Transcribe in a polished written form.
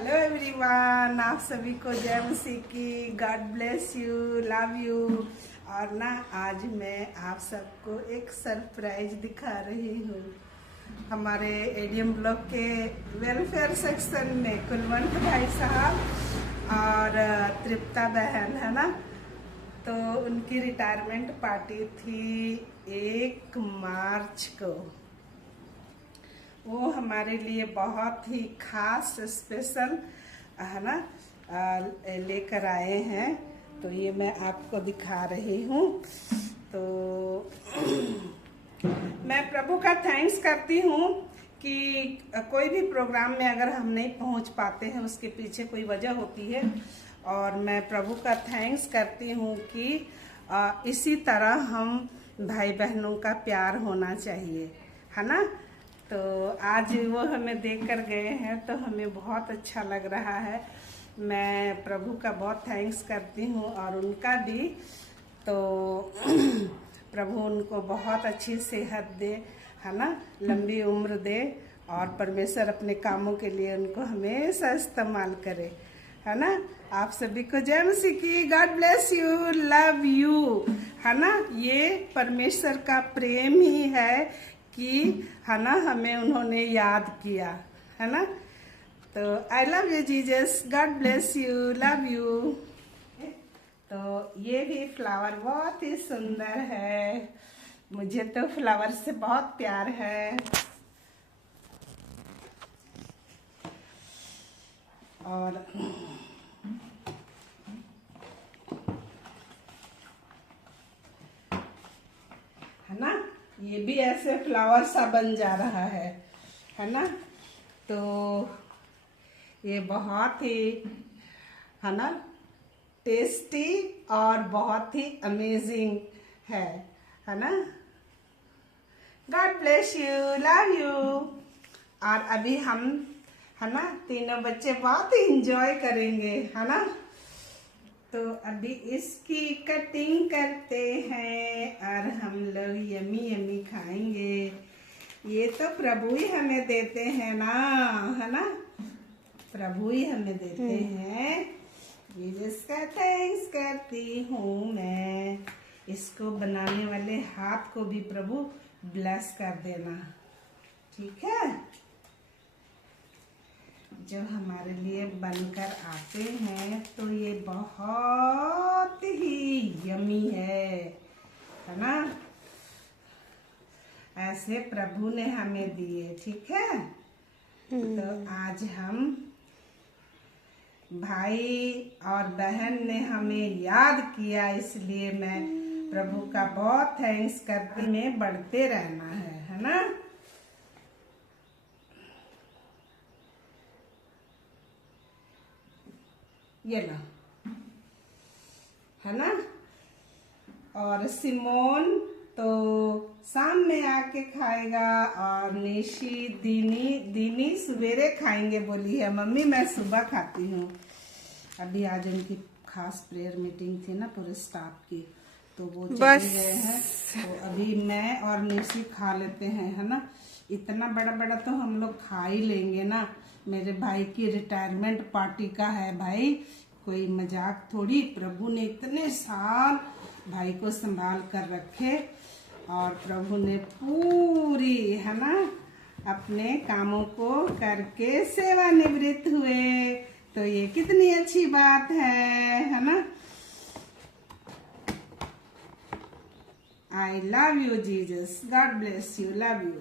Hello everyone, आप सभी को जय मसीह की। God bless you, love you. और ना आज मैं आप सबको एक सरप्राइज दिखा रही हूँ। हमारे एडीएम ब्लॉक के वेलफेयर सेक्शन में कुलवंत भाई साहब और तृप्ता बहन है ना, तो उनकी रिटायरमेंट पार्टी थी 1 मार्च को। वो हमारे लिए बहुत ही खास स्पेशल है ना लेकर आए हैं, तो ये मैं आपको दिखा रही हूँ। तो मैं प्रभु का थैंक्स करती हूँ कि कोई भी प्रोग्राम में अगर हम नहीं पहुँच पाते हैं उसके पीछे कोई वजह होती है, और मैं प्रभु का थैंक्स करती हूँ कि इसी तरह हम भाई बहनों का प्यार होना चाहिए, है ना। तो आज वो हमें देख कर गए हैं तो हमें बहुत अच्छा लग रहा है। मैं प्रभु का बहुत थैंक्स करती हूँ और उनका भी। तो प्रभु उनको बहुत अच्छी सेहत दे, है ना, लंबी उम्र दे, और परमेश्वर अपने कामों के लिए उनको हमेशा इस्तेमाल करे, है ना। आप सभी को जय मसीह की। God bless you, love you, है ना। ये परमेश्वर का प्रेम ही है कि है ना हमें उन्होंने याद किया, है ना। तो I love you Jesus, God bless you, love you. तो ये भी फ्लावर बहुत ही सुंदर है, मुझे तो फ्लावर से बहुत प्यार है। और है ना, ये भी ऐसे फ्लावर सा बन जा रहा है ना। तो ये बहुत ही है ना टेस्टी और बहुत ही अमेजिंग है ना। God bless you, love you. और अभी हम है ना तीनों बच्चे बहुत ही इंजॉय करेंगे, है ना। तो अभी इसकी कटिंग करते हैं और हम लोग यमी यमी खाएंगे। ये तो प्रभु ही हमें देते हैं ना, है ना, प्रभु ही हमें देते हैं। ये जिसका थैंक्स करती हूँ मैं। इसको बनाने वाले हाथ को भी प्रभु ब्लेस कर देना, ठीक है। जो हमारे लिए बनकर आते हैं तो ये बहुत ही यमी है ना। ऐसे प्रभु ने हमें दिए, ठीक है। तो आज हम भाई और बहन ने हमें याद किया, इसलिए मैं प्रभु का बहुत थैंक्स करते में बढ़ते रहना है ना। ये लो, है ना। और सिमोन तो शाम में आके खाएगा, और निशी दीनी सवेरे खाएंगे बोली है मम्मी, मैं सुबह खाती हूँ। अभी आज उनकी खास प्रेयर मीटिंग थी ना पूरे स्टाफ की, तो वो चले गए हैं। तो अभी मैं और निशी खा लेते हैं, है ना। इतना बड़ा बड़ा तो हम लोग खा ही लेंगे ना। मेरे भाई की रिटायरमेंट पार्टी का है भाई, कोई मजाक थोड़ी। प्रभु ने इतने साल भाई को संभाल कर रखे, और प्रभु ने पूरी है ना अपने कामों को करके सेवानिवृत्त हुए, तो ये कितनी अच्छी बात है ना। I love you Jesus, God bless you, love you.